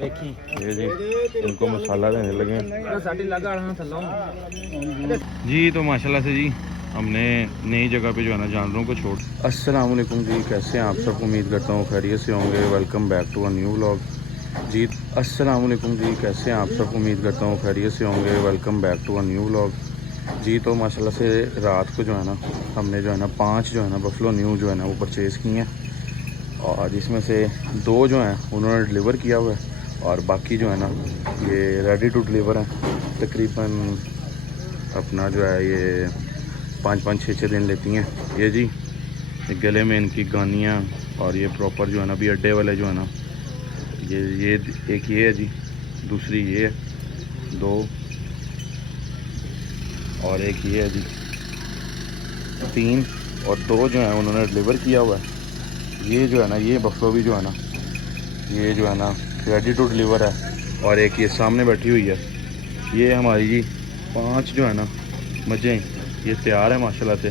ये जी इनको मसाला देने लगे जी। तो माशाल्लाह से जी हमने नई जगह पे जो है ना जानवरों को छोड़। अस्सलाम वालेकुम जी, कैसे हैं आप सब? उम्मीद करता हूँ खैरियत से होंगे। Welcome back to a new vlog जी। अस्सलाम वालेकुम जी, कैसे हैं आप सब? उम्मीद करता हूँ खैरियत से होंगे। Welcome back to a new vlog जी। तो माशाल्लाह से रात को जो है ना हमने जो है ना 5 जो है ना बफलो न्यू जो है ना वो परचेज़ किए हैं, और इसमें से 2 जो हैं उन्होंने डिलीवर किया हुआ है, और बाकी जो है ना ये रेडी टू डिलीवर हैं। तकरीबन अपना जो है ये 5-5, 6-6 दिन लेती हैं। ये जी गले में इनकी गानियाँ, और ये प्रॉपर जो है ना अभी अड्डे वाले जो है ना ये एक ये है जी, दूसरी ये है 2, और एक ये है जी 3, और 2 जो है उन्होंने डिलीवर किया हुआ है। ये जो है ना ये बफलो भी जो है ना ये जो है ना रेडी टू डिलीवर है, और एक ये सामने बैठी हुई है ये हमारी जी 5 जो है ना मजें ये तैयार है माशाल्लाह से।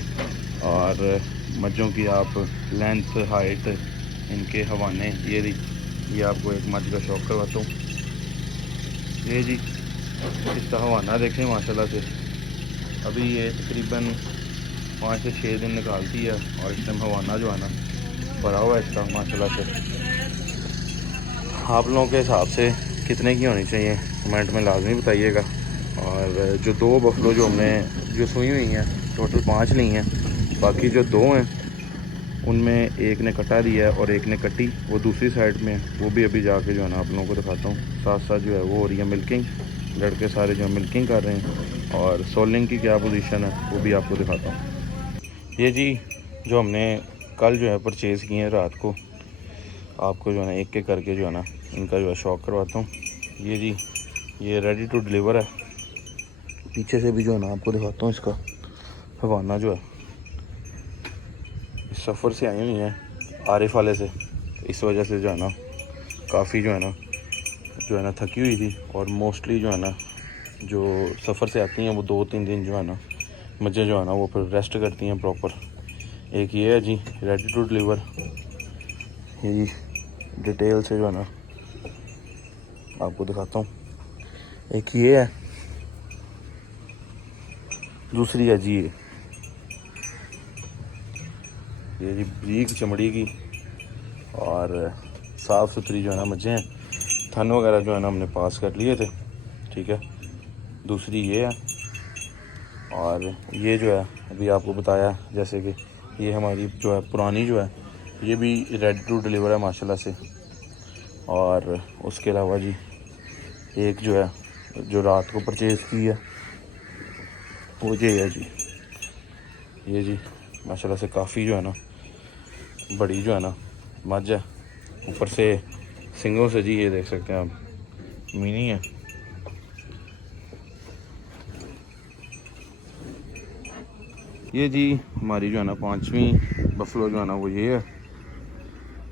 और मज्जों की आप लेंथ हाइट इनके हवाने ये आपको एक मज का शौक करवाता हूँ। ये जी इसका हवाना देखें माशाल्लाह से। अभी ये तकरीबन 5 से 6 दिन निकालती है, और इस टाइम हवाना जो है ना भरा हुआ है इसका माशाल्लाह से। आप लोगों के हिसाब से कितने की होनी चाहिए कमेंट में लाजमी बताइएगा। और जो 2 बफलो जो हमने जो सुई हुई हैं टोटल 5 नहीं हैं, बाकी जो 2 हैं उनमें एक ने कटा दिया है और एक ने कटी वो दूसरी साइड में है। वो भी अभी जाके जो है ना आप लोगों को दिखाता हूँ। साथ साथ जो है वो हो रही है मिल्किंग, लड़के सारे जो है मिल्किंग कर रहे हैं, और सोलिंग की क्या पोजीशन है वो भी आपको दिखाता हूँ। ये जी जो हमने कल जो है परचेज़ किए हैं रात को, आपको जो है ना एक एक करके जो है ना इनका जो है शौक करवाता हूँ। ये जी ये रेडी टू डिलीवर है। पीछे से भी जो है ना आपको दिखाता हूँ इसका हवाना जो है। इस सफ़र से आई हुई है आरिफ वाले से, इस वजह से जो है ना काफ़ी जो है ना थकी हुई थी। और मोस्टली जो है ना जो सफ़र से आती हैं वो 2-3 दिन जो है ना मज़े जो है ना वो फिर रेस्ट करती हैं प्रॉपर। एक ये है जी रेडी टू डिलीवर, ये डिटेल से जो है ना आपको दिखाता हूँ। एक ये है, दूसरी है जी ये जी ब्रीक चमड़ी की और साफ़ सुथरी जो है ना मज्जें हैं। थन वगैरह जो है ना हमने पास कर लिए थे, ठीक है। दूसरी ये है, और ये जो है अभी आपको बताया जैसे कि ये हमारी जो है पुरानी जो है ये भी रेडी टू डिलीवर है माशाल्लाह से। और उसके अलावा जी एक जो है जो रात को परचेज़ की है वो ये है जी, ये जी माशाल्लाह से काफ़ी जो है ना बड़ी जो है ना मझ है। ऊपर से सिंगों से जी ये देख सकते हैं आप मिनी है। ये जी हमारी जो है ना 5वीं बफलो जो है ना वो ये है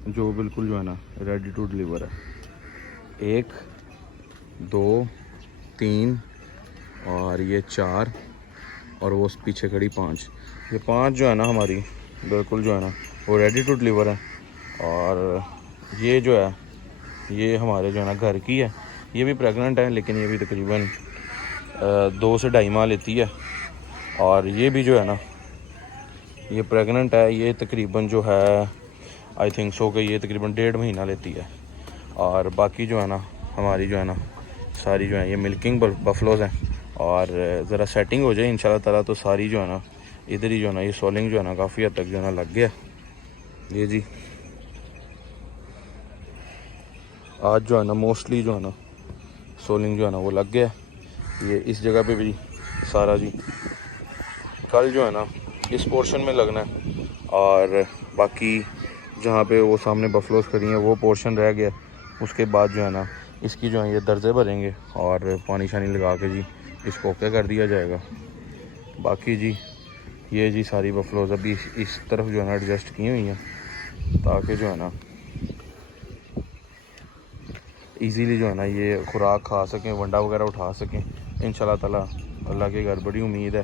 जो बिल्कुल जो है ना रेडी टू डिलीवर है। 1 2 3 और ये 4, और वो पीछे खड़ी 5। ये 5 जो है ना हमारी बिल्कुल जो है ना वो रेडी टू डिलीवर है। और ये जो है ये हमारे जो है ना घर की है। ये भी प्रेग्नेंट है, लेकिन ये भी तकरीबन 2 से 2.5 माह लेती है। और ये भी जो है ना ये प्रेग्नेंट है। ये तकरीबन जो है आई थिंक सो कि ये तकरीबन 1.5 महीना लेती है। और बाकी जो है ना हमारी जो है ना सारी जो है ये मिल्किंग बफलोज़ हैं। और ज़रा सेटिंग हो जाए इंशाल्लाह ताला तो सारी जो है ना इधर ही जो है ना ये सोलिंग जो है ना काफ़ी हद तक जो है ना लग गया। ये जी आज जो है ना मोस्टली जो है ना सोलिंग जो है ना वो लग गया। ये इस जगह पे भी सारा जी कल जो है ना इस पोर्शन में लगना है, और बाकी जहाँ पे वो सामने बफलोस खड़ी हैं वो पोर्शन रह गया। उसके बाद जो है ना इसकी जो है ये दर्जे भरेंगे और पानी शानी लगा के जी इसको ओके कर दिया जाएगा। बाकी जी ये जी सारी बफलोज अभी इस तरफ जो है ना एडजस्ट की हुई हैं ताकि जो है ना इजीली जो है ना ये खुराक खा सकें, वंडा वगैरह उठा सकें इंशाल्लाह ताला। अल्लाह के घर बड़ी उम्मीद है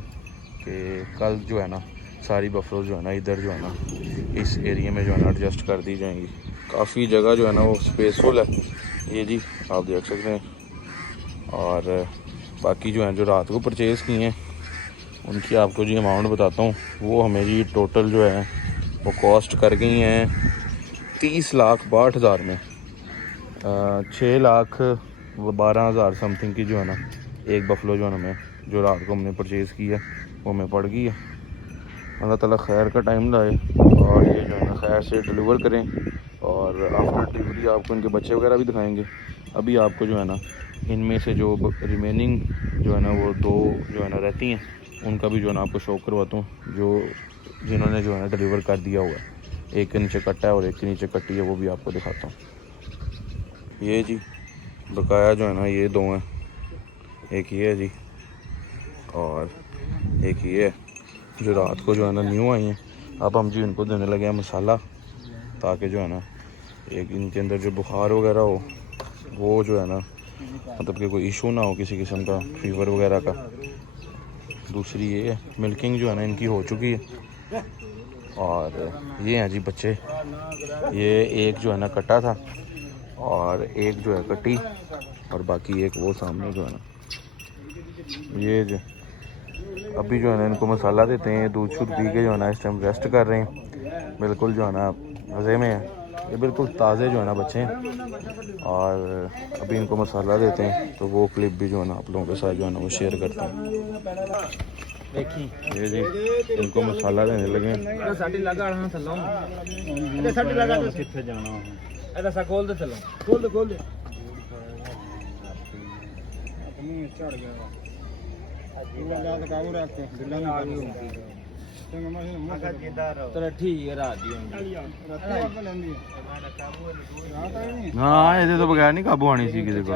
कि कल जो है ना सारी बफलोज जो है ना इधर जो है ना इस एरिया में जो है ना एडजस्ट कर दी जाएंगी। काफ़ी जगह जो है ना वो स्पेसफुल है, ये जी आप देख सकते हैं। और बाकी जो हैं जो रात को परचेज़ किए हैं उनकी आपको जी अमाउंट बताता हूँ। वो हमें जी टोटल जो है वो कॉस्ट कर गई हैं 30,62,000 में। 6,12,000 समथिंग की जो है ना एक बफलो जो है ना हमें जो रात को हमने परचेज़ की है वो हमें पड़ गई है। अल्लाह ताला खैर का टाइम लाए और ये जो है ना खैर से डिलीवर करें। और आफ्टर डिलीवरी आपको इनके बच्चे वगैरह भी दिखाएंगे। अभी आपको जो है ना इनमें से जो रिमेनिंग जो है ना वो 2 जो है ना रहती हैं उनका भी जो है ना आपको शो करवाता हूँ, जो जिन्होंने जो है ना डिलीवर कर दिया हुआ है। एक के नीचे कट्टा है और एक के नीचे कट्टी है, वो भी आपको दिखाता हूँ। ये जी बकाया जो है ना ये 2 हैं, एक ये है जी और एक ये है जो रात को जो है ना न्यू आई हैं। अब हम जी इनको देने लगे हैं मसाला, ताकि जो है ना एक इनके अंदर जो बुखार वगैरह हो वो जो है ना मतलब कि कोई इशू ना हो किसी किस्म का फीवर वगैरह का। दूसरी ये है मिल्किंग जो है ना इनकी हो चुकी है। और ये हैं जी बच्चे, ये एक जो है ना कट्टा था और एक जो है कट्टी और बाकी एक वो सामने जो है ना ये जो अभी जो है ना इनको मसाला देते हैं। दूध शूध पी के जो है ना इस टाइम रेस्ट कर रहे हैं, बिल्कुल जो है ना मज़े में है। ये बिल्कुल ताज़े जो है ना बच्चे हैं और अभी इनको मसाला देते हैं तो वो क्लिप भी जो है ना आप लोगों के साथ जो है ना वो शेयर करता हूँ। ये जी इनको मसाला देने लगे हैं। हाँ ये तो बगैर नहीं काबू आनी सी किसी को।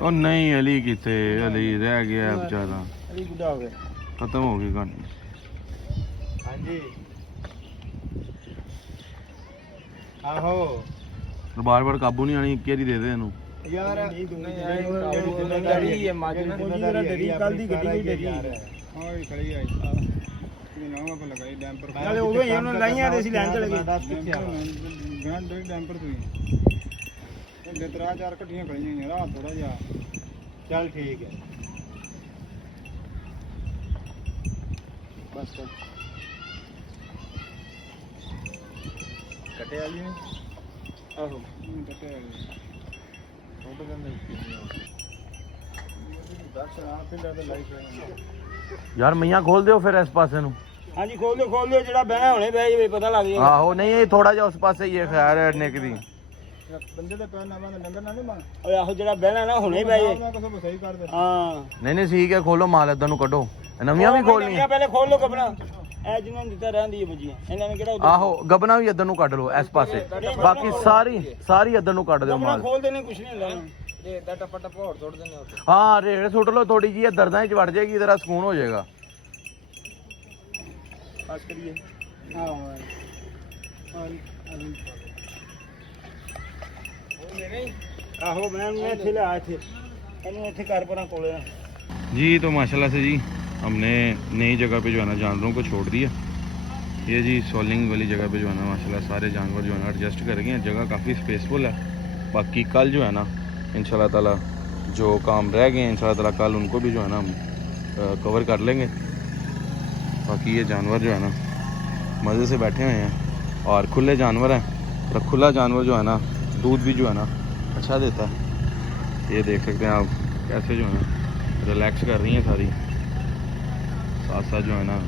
ओ नहीं अली किथे, अली रह गया बेचारा, खत्म हो गई कहानी। बार बार काबू नहीं आनी, एक ही दे दे इनू यार। चार कट्टियां खड़ी रात थोड़ा जा चल ठीक है बस कटे वाली में आहो कटे वाली फोटो यार मैया खोल दो फिर इस पासे नु। हाँ जी खोल दो जेड़ा बहना होने बह पता लग जाएगा। आहो नहीं थोड़ा जा उस पासे ये खैर है नेक दी बंदे दे पैर ना बंद डंगर ना नहीं मार ओए आहो जेड़ा बहना ना हुणे बह जाए। सही कर दे। हां नहीं ठीक है खोलो माल इधर नु कढो नवियां भी खोलनी है पहले खोल लो कपड़ा ए जिन्हां दिता रहंदी है बजियां इन्हां ने केड़ा आहो गबना भी इधर नु कढ लो इस पासे बाकी सारी इधर नु कढ दो माल खोल देने कुछ नहीं ਹੁੰਦਾ ये टप्पा टप्पा और छोड़ देने होते। हां रेड़ सुट लो थोड़ी जी दर्दां च वड़ जाएगी जरा सुकून हो जाएगा। पास करिए हां आहो मैं इथे ले आए थे एनु इथे घर पर कोले जी। तो माशाल्लाह से जी हमने नई जगह पे जो है ना जानवरों को छोड़ दिया। ये जी सोलिंग वाली जगह पे जो है ना माशाल्लाह सारे जानवर जो है ना एडजस्ट कर गए हैं। जगह काफ़ी स्पेसफुल है। बाकी कल जो है ना इंशाल्लाह ताला जो काम रह गए हैं इंशाल्लाह ताला कल उनको भी जो है ना हम कवर कर लेंगे। बाकी ये जानवर जो है ना मज़े से बैठे हुए हैं और खुले जानवर हैं। और खुला जानवर जो है ना दूध भी जो है ना अच्छा देता है। ये देख सकते हैं आप कैसे जो है ना रिलैक्स कर रही हैं सारी। साथ साथ जो है ना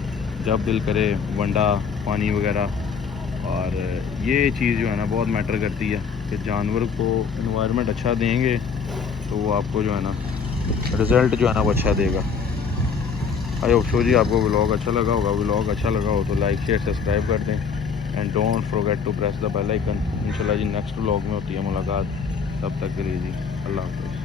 जब दिल करे वंडा पानी वगैरह। और ये चीज़ जो है ना बहुत मैटर करती है कि जानवर को इन्वायरमेंट अच्छा देंगे तो वो आपको जो है ना रिज़ल्ट जो है ना वो अच्छा देगा। आई होप सो जी आपको व्लॉग अच्छा लगा होगा। व्लॉग अच्छा लगा हो तो लाइक शेयर सब्सक्राइब कर दें and don't forget to press the bell icon. इंशाल्लाह जी नेक्स्ट व्लॉग में होती है मुलाकात। तब तक के लिए जी अल्लाह हाफ़िज़।